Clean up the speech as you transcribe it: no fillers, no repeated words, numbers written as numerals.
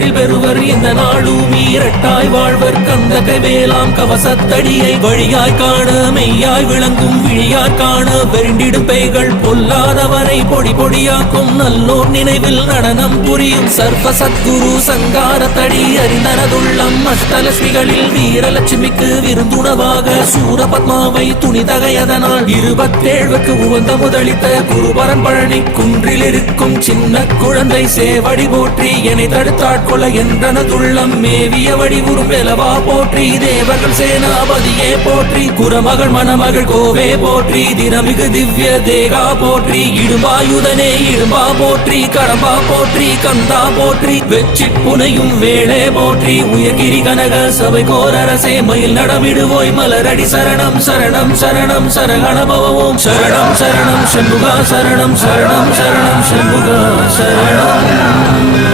எழில் பெறுவர் இந்த நாளும் இரட்டாய் வாழ்வர் கந்தகை வேளாம் கவசத்தடியை வழியாய் காண மெய்யாய் விளங்கும் விழியாய் காண வெறிண்டிடும் பெய்கள் பொல்லாதவரை பொடி பொடியாக்கும் நல்லோர் நினைவில் நடனம் புரியும் சர்வ சத்குரு சங்காரத்தடி அறிந்தனதுள்ளம் அஷ்டலட்சுமிகளில் வீரலட்சுமிக்கு விருந்துணவாக சூரபத்மாவை துணிதகையதனால் 27க்கு உவந்த முதலித்த குருபரன் பழனி குன்றில் இருக்கும் சின்ன குழந்தை சேவடி போற்றி என்னை தடுத்தாட்கொள்ள என்றனதுள்ளம் மேவிய வடிவுறும் வேலவா போற்றி தேவர்கள் சேனாபதியே போற்றி குரமகள் மணமகள் கோவே போற்றி தினமிகு திவ்ய தேகா போற்றி இடும்பாயுதனே இடும்பா போற்றி கடம்பா போற்றி கந்தா போற்றி வெற்றி புனையும் வேளே போற்றி உயர்கிரி கனக சபை கோரரசே மயில் நடமிடுவோய் மலரடி சரணம் சரணம் சரணம் சரகணபவம் சரணம் சரணம் சண்முகா சரணம் சரணம் சரணம் சண்முகா சரணம்